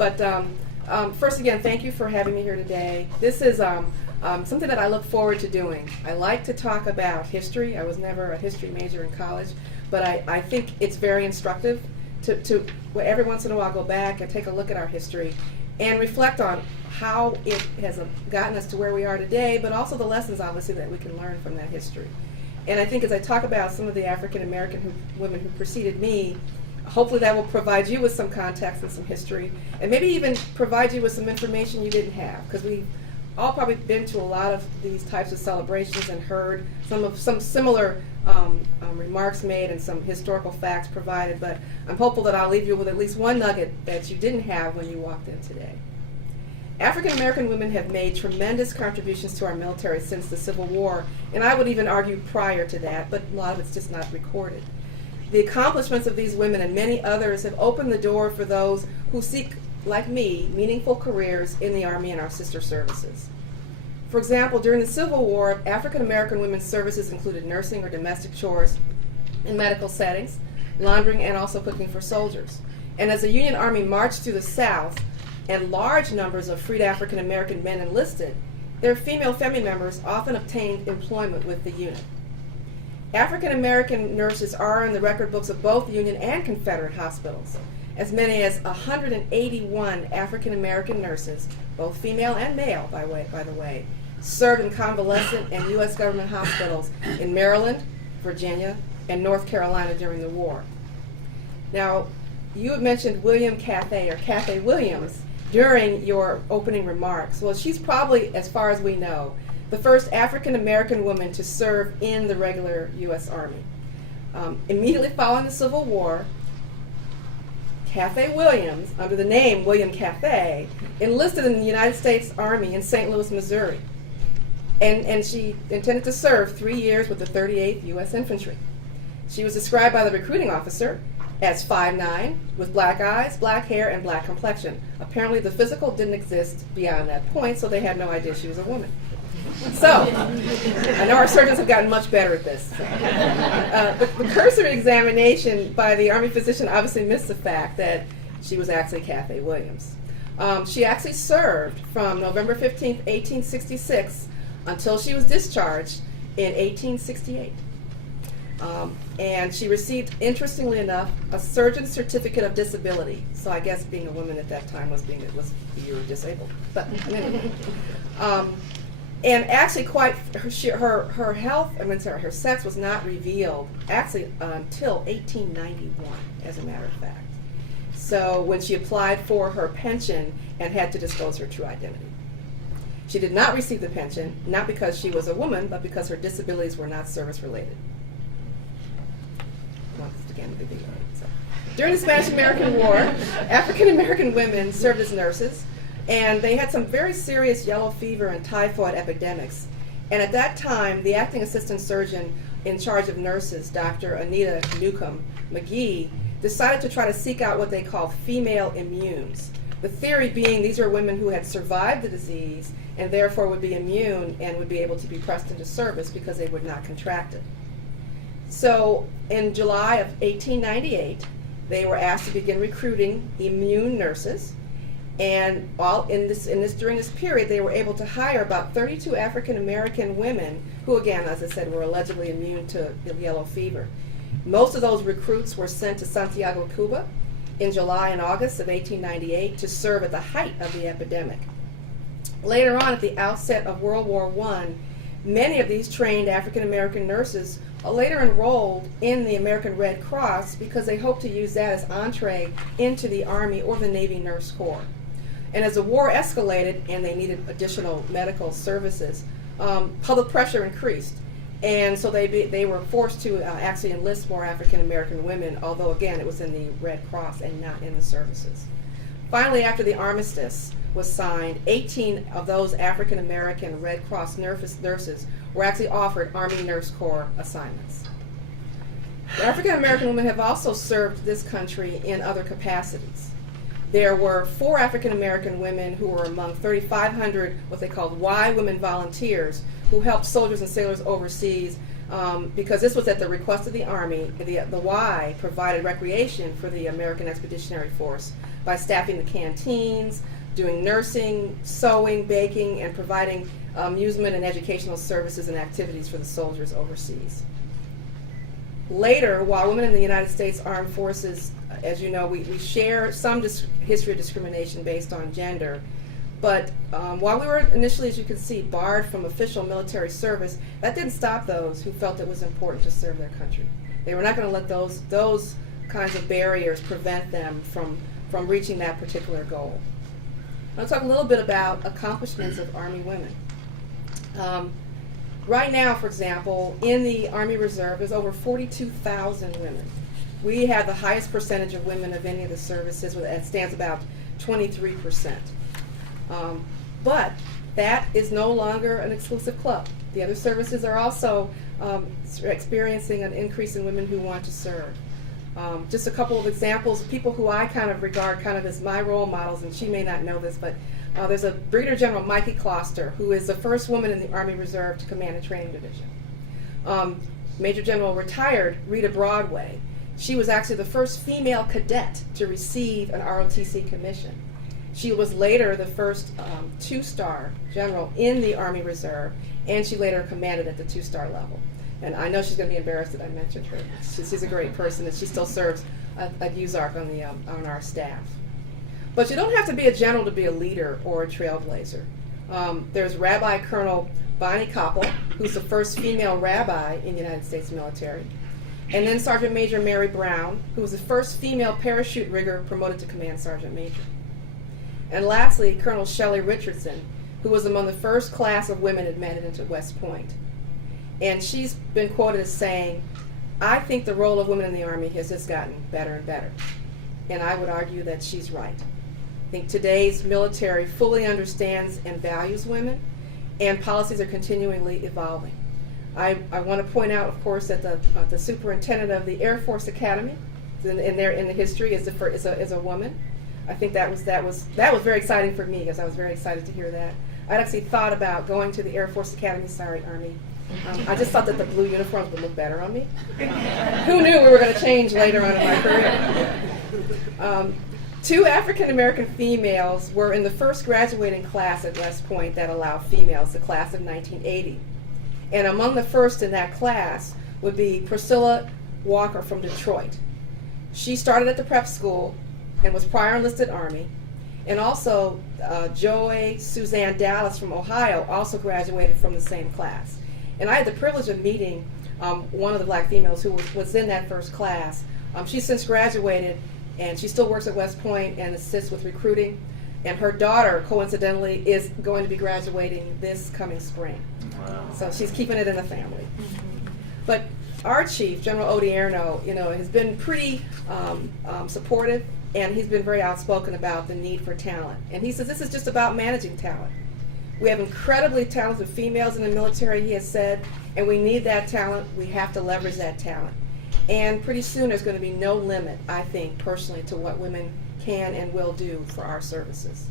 But first, again, thank you for having me here today. This is something that I look forward to doing. I like to talk about history. I was never a history major in college, but I think it's very instructive to every once in a while go back and take a look at our history and reflect on how it has gotten us to where we are today, but also the lessons, obviously, that we can learn from that history. And I think as I talk about some of the African American women who preceded me, hopefully that will provide you with some context and some history, and maybe even provide you with some information you didn't have, because we've all probably been to a lot of these types of celebrations and heard some similar remarks made and some historical facts provided, but I'm hopeful that I'll leave you with at least one nugget that you didn't have when you walked in today. African American women have made tremendous contributions to our military since the Civil War, and I would even argue prior to that, but a lot of it's just not recorded. The accomplishments of these women and many others have opened the door for those who seek, like me, meaningful careers in the Army and our sister services. For example, during the Civil War, African American women's services included nursing or domestic chores in medical settings, laundering, and also cooking for soldiers. And as the Union Army marched through the South, and large numbers of freed African American men enlisted, their female family members often obtained employment with the unit. African American nurses are in the record books of both Union and Confederate hospitals. As many as 181 African American nurses, both female and male, by the way, served in convalescent and U.S. government hospitals in Maryland, Virginia, and North Carolina during the war. Now, you had mentioned William Cathay, or Cathay Williams, during your opening remarks. Well, she's probably, as far as we know, the first African American woman to serve in the regular U.S. Army. Immediately following the Civil War, Cathay Williams, under the name William Cathay, enlisted in the United States Army in St. Louis, Missouri. And she intended to serve 3 years with the 38th U.S. Infantry. She was described by the recruiting officer as 5'9", with black eyes, black hair, and black complexion. Apparently the physical didn't exist beyond that point, so they had no idea she was a woman. So, I know our surgeons have gotten much better at this. The cursory examination by the Army physician obviously missed the fact that she was actually Cathay Williams. She actually served from November 15th, 1866, until she was discharged in 1868. And she received, interestingly enough, a surgeon's certificate of disability. So I guess being a woman at that time was you were disabled. But anyway. And actually, her health, her sex was not revealed actually until 1891, as a matter of fact. So when she applied for her pension and had to disclose her true identity. She did not receive the pension, not because she was a woman, but because her disabilities were not service-related. Once again, the video. So, during the Spanish-American War, African-American women served as nurses, and they had some very serious yellow fever and typhoid epidemics. And at that time, the acting assistant surgeon in charge of nurses, Dr. Anita Newcomb McGee, decided to try to seek out what they call female immunes. The theory being these are women who had survived the disease and therefore would be immune and would be able to be pressed into service because they would not contract it. So in July of 1898, they were asked to begin recruiting immune nurses. And during this period, they were able to hire about 32 African American women who, again, as I said, were allegedly immune to yellow fever. Most of those recruits were sent to Santiago, Cuba, in July and August of 1898 to serve at the height of the epidemic. Later on, at the outset of World War I, many of these trained African American nurses later enrolled in the American Red Cross because they hoped to use that as entree into the Army or the Navy Nurse Corps. And as the war escalated and they needed additional medical services, public pressure increased. And so they were forced to actually enlist more African American women, although again it was in the Red Cross and not in the services. Finally, after the armistice was signed, 18 of those African American Red Cross nurses were actually offered Army Nurse Corps assignments. The African American women have also served this country in other capacities. There were 4 African American women who were among 3,500 what they called Y Women volunteers who helped soldiers and sailors overseas because this was at the request of the Army. The Y provided recreation for the American Expeditionary Force by staffing the canteens, doing nursing, sewing, baking, and providing amusement and educational services and activities for the soldiers overseas. Later, while women in the United States Armed Forces, as you know, we share some history of discrimination based on gender, but while we were initially, as you can see, barred from official military service, that didn't stop those who felt it was important to serve their country. They were not going to let those kinds of barriers prevent them from reaching that particular goal. I'll talk a little bit about accomplishments of Army women. Right now, for example, in the Army Reserve, there's over 42,000 women. We have the highest percentage of women of any of the services. It stands about 23%. But that is no longer an exclusive club. The other services are also experiencing an increase in women who want to serve. Just a couple of examples, people who I kind of regard kind of as my role models, and she may not know this, but there's a Brigadier General Mikey Closter, who is the first woman in the Army Reserve to command a training division. Major General retired Rita Broadway. She was actually the first female cadet to receive an ROTC commission. She was later the first two-star general in the Army Reserve, and she later commanded at the two-star level. And I know she's going to be embarrassed that I mentioned her. She's a great person, and she still serves at USARC on our staff. But you don't have to be a general to be a leader or a trailblazer. There's Rabbi Colonel Bonnie Koppel, who's the first female rabbi in the United States military. And then Sergeant Major Mary Brown, who was the first female parachute rigger promoted to Command Sergeant Major. And lastly, Colonel Shelley Richardson, who was among the first class of women admitted into West Point. And she's been quoted as saying, "I think the role of women in the Army has just gotten better and better." And I would argue that she's right. I think today's military fully understands and values women, and policies are continually evolving. I want to point out, of course, that the superintendent of the Air Force Academy in the history is a woman. I think that was very exciting for me, because I was very excited to hear that. I'd actually thought about going to the Air Force Academy. Sorry, Army. I just thought that the blue uniforms would look better on me. Who knew we were going to change later on in my career? Two African American females were in the first graduating class at West Point that allowed females, the class of 1980. And among the first in that class would be Priscilla Walker from Detroit. She started at the prep school and was prior enlisted Army. And also Joy Suzanne Dallas from Ohio also graduated from the same class. And I had the privilege of meeting one of the black females who was in that first class. She's since graduated, and she still works at West Point and assists with recruiting. And her daughter, coincidentally, is going to be graduating this coming spring. Wow. So she's keeping it in the family. But our chief, General Odierno, has been pretty supportive, and he's been very outspoken about the need for talent. And he says this is just about managing talent. We have incredibly talented females in the military, he has said, and we need that talent. We have to leverage that talent. And pretty soon there's going to be no limit, I think, personally, to what women can and will do for our services.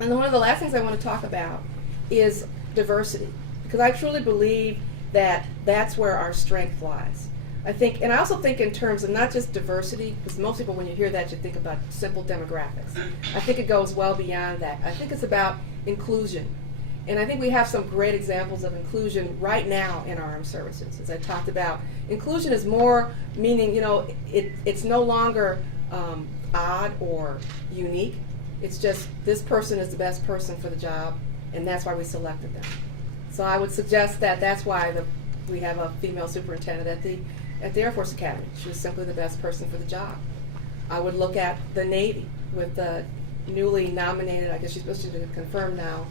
And then one of the last things I want to talk about is diversity, because I truly believe that that's where our strength lies. I think, and I also think in terms of not just diversity, because most people, when you hear that, you think about simple demographics. I think it goes well beyond that. I think it's about inclusion. And I think we have some great examples of inclusion right now in our armed services. As I talked about, inclusion is more meaning, it's no longer odd or unique. It's just this person is the best person for the job, and that's why we selected them. So I would suggest that that's why we have a female superintendent at the Air Force Academy. She was simply the best person for the job. I would look at the Navy with the newly nominated, I guess she's supposed to be confirmed now,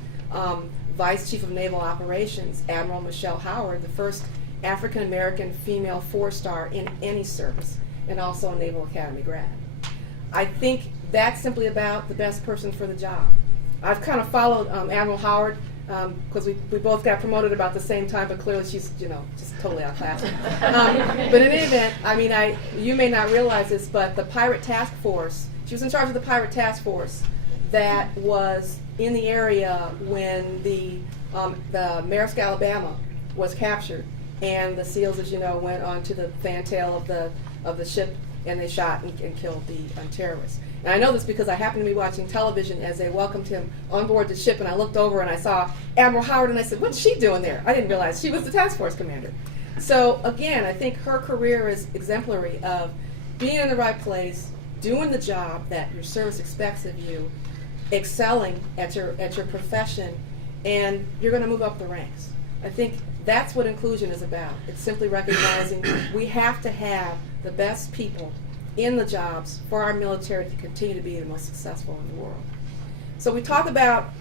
Vice Chief of Naval Operations, Admiral Michelle Howard, the first African American female 4-star in any service, and also a Naval Academy grad. I think that's simply about the best person for the job. I've kind of followed Admiral Howard because we both got promoted about the same time, but clearly she's just totally outclassed. But in any event, you may not realize this, but the Pirate Task Force, she was in charge of the Pirate Task Force that was in the area when the Maersk, Alabama was captured. and the SEALs, as you know, went onto the fantail of the ship, and they shot and killed the terrorists. And I know this because I happened to be watching television as they welcomed him on board the ship, and I looked over and I saw Admiral Howard, and I said, "What's she doing there?" I didn't realize she was the task force commander. So again, I think her career is exemplary of being in the right place, doing the job that your service expects of you, excelling at your profession, and you're going to move up the ranks. I think that's what inclusion is about. It's simply recognizing we have to have the best people in the jobs for our military to continue to be the most successful in the world. So we talk about,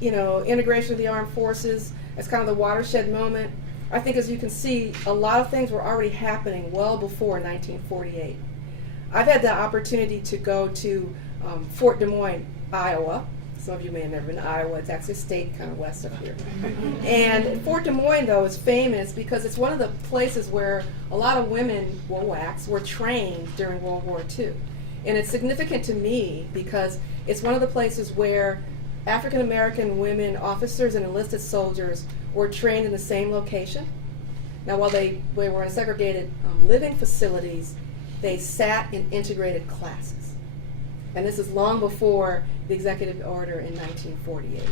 integration of the armed forces as kind of the watershed moment. I think, as you can see, a lot of things were already happening well before 1948. I've had the opportunity to go to Fort Des Moines, Iowa. Some of you may have never been to Iowa. It's actually a state kind of west of here. And Fort Des Moines, though, is famous because it's one of the places where a lot of women, WOACs, were trained during World War II. And it's significant to me because it's one of the places where African American women officers and enlisted soldiers were trained in the same location. Now, while they were in segregated living facilities, they sat in integrated classes. And this is long before the executive order in 1948.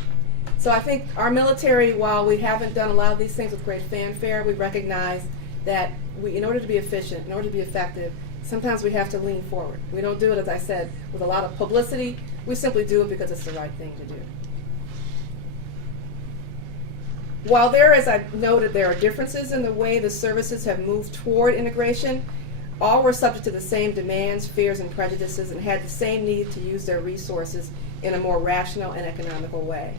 So I think our military, while we haven't done a lot of these things with great fanfare, we recognize that in order to be efficient, in order to be effective, sometimes we have to lean forward. We don't do it, as I said, with a lot of publicity. We simply do it because it's the right thing to do. While as I've noted, there are differences in the way the services have moved toward integration, all were subject to the same demands, fears, and prejudices, and had the same need to use their resources in a more rational and economical way.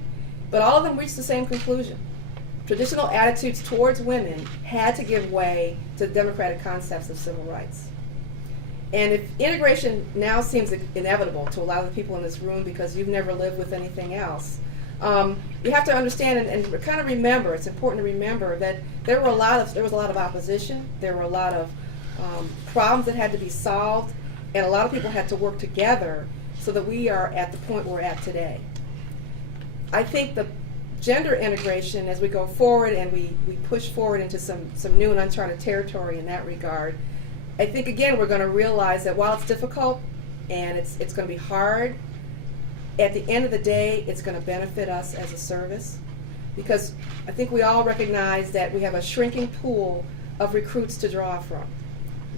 But all of them reached the same conclusion. Traditional attitudes towards women had to give way to the democratic concepts of civil rights. And if integration now seems inevitable to a lot of the people in this room because you've never lived with anything else, you have to understand and kind of remember, it's important to remember that there was a lot of opposition, there were a lot of problems that had to be solved, and a lot of people had to work together so that we are at the point we're at today. I think the gender integration, as we go forward and we push forward into some new and uncharted territory in that regard, I think, again, we're going to realize that while it's difficult and it's going to be hard, at the end of the day, it's going to benefit us as a service, because I think we all recognize that we have a shrinking pool of recruits to draw from,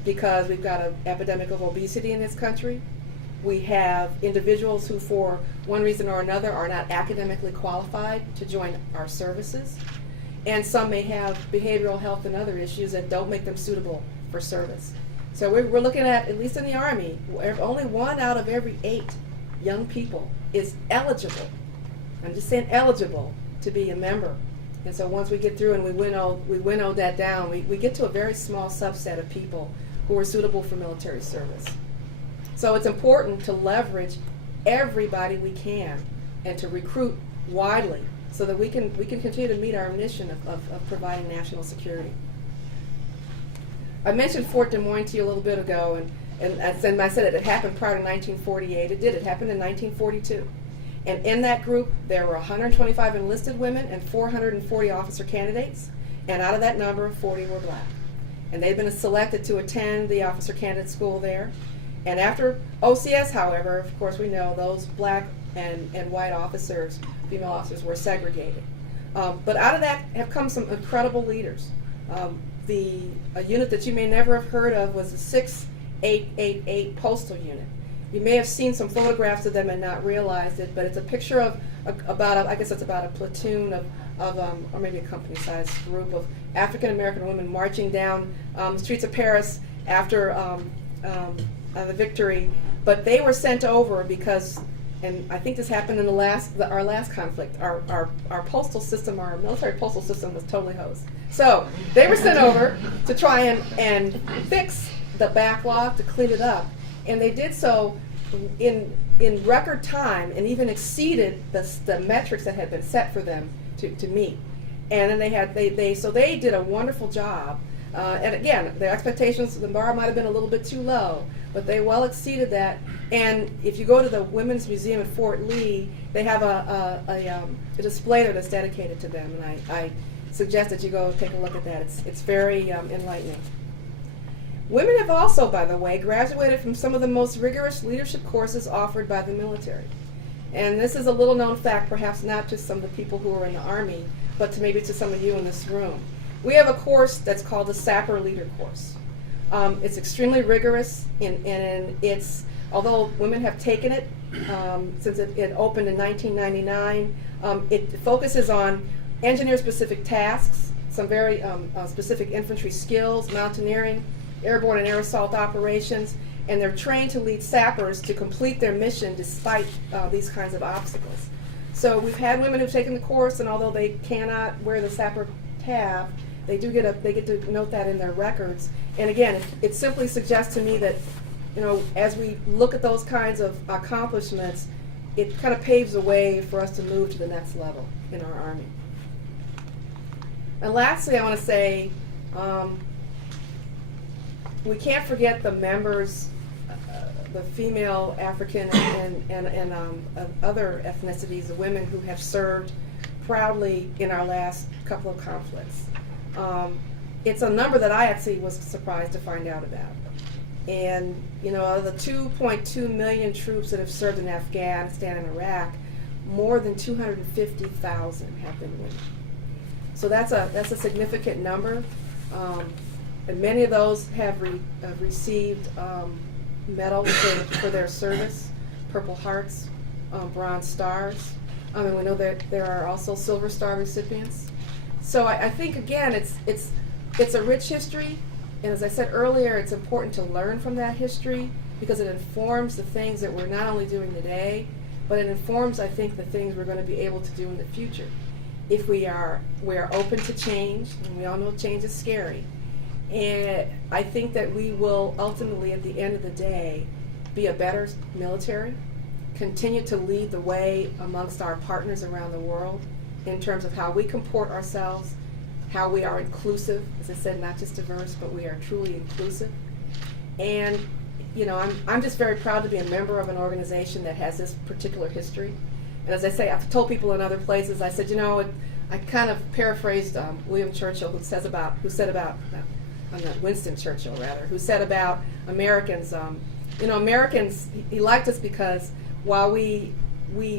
because we've got an epidemic of obesity in this country. We have individuals who, for one reason or another, are not academically qualified to join our services. And some may have behavioral health and other issues that don't make them suitable for service. So we're looking at least in the Army, only 1 out of every 8 young people is eligible, I'm just saying eligible, to be a member. And so once we get through and we winnow that down, we get to a very small subset of people who are suitable for military service. So it's important to leverage everybody we can and to recruit widely so that we can continue to meet our mission of providing national security. I mentioned Fort Des Moines to you a little bit ago, and I said it happened prior to 1948. It did. It happened in 1942. And in that group, there were 125 enlisted women and 440 officer candidates, and out of that number, 40 were black. And they'd been selected to attend the officer candidate school there. And after OCS, however, of course we know those black and white officers, female officers, were segregated. But out of that have come some incredible leaders. A unit that you may never have heard of was the 6888 Postal Unit. You may have seen some photographs of them and not realized it, but it's a picture of about a platoon or maybe a company-sized group of African American women marching down the streets of Paris after the victory. But they were sent over because, and I think this happened in our last conflict, our postal system, our military postal system was totally hosed. So they were sent over to try and fix the backlog, to clean it up. And they did so in record time and even exceeded the metrics that had been set for them to meet. And then they did a wonderful job. And again, their expectations, the bar might have been a little bit too low, but they well exceeded that. And if you go to the Women's Museum at Fort Lee, they have a display there that's dedicated to them. And I suggest that you go take a look at that. It's very enlightening. Women have also, by the way, graduated from some of the most rigorous leadership courses offered by the military. And this is a little known fact, perhaps not to some of the people who are in the Army, but to maybe to some of you in this room. We have a course that's called the Sapper Leader Course. It's extremely rigorous, and it's, although women have taken it since it opened in 1999, it focuses on engineer-specific tasks, some very specific infantry skills, mountaineering, airborne and air assault operations, and they're trained to lead sappers to complete their mission despite these kinds of obstacles. So we've had women who've taken the course, and although they cannot wear the sapper tab, they get to note that in their records. And again, it simply suggests to me that, you know, as we look at those kinds of accomplishments, it kind of paves the way for us to move to the next level in our Army. And lastly, I want to say, we can't forget the members, the female, African, and other ethnicities, the women who have served proudly in our last couple of conflicts. It's a number that I actually was surprised to find out about. And, you know, of the 2.2 million troops that have served in Afghanistan and Iraq, more than 250,000 have been women. So that's a significant number. And many of those have received medals for their service, Purple Hearts, Bronze Stars. And we know that there are also Silver Star recipients. So I think, again, it's a rich history, and as I said earlier, it's important to learn from that history because it informs the things that we're not only doing today, but it informs, I think, the things we're going to be able to do in the future. If we are open to change, and we all know change is scary, and I think that we will ultimately, at the end of the day, be a better military, continue to lead the way amongst our partners around the world in terms of how we comport ourselves, how we are inclusive, as I said, not just diverse, but we are truly inclusive. And, you know, I'm just very proud to be a member of an organization that has this particular history. And as I say, I've told people in other places, I said, you know, I kind of paraphrased William Churchill, who said about Winston Churchill rather, who said about Americans, you know, Americans, he liked us because while we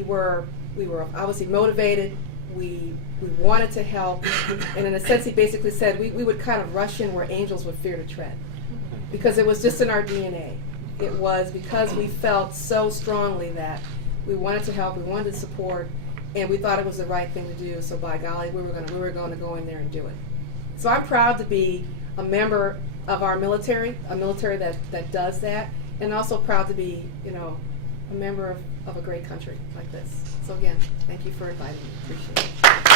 were obviously motivated, we wanted to help, and in a sense he basically said we would kind of rush in where angels would fear to tread, because it was just in our DNA. It was because we felt so strongly that we wanted to help, we wanted to support, and we thought it was the right thing to do, so by golly, we were going to go in there and do it. So I'm proud to be a member of our military, a military that does that, and also proud to be, you know, a member of a great country like this. So again, thank you for inviting me. Appreciate it.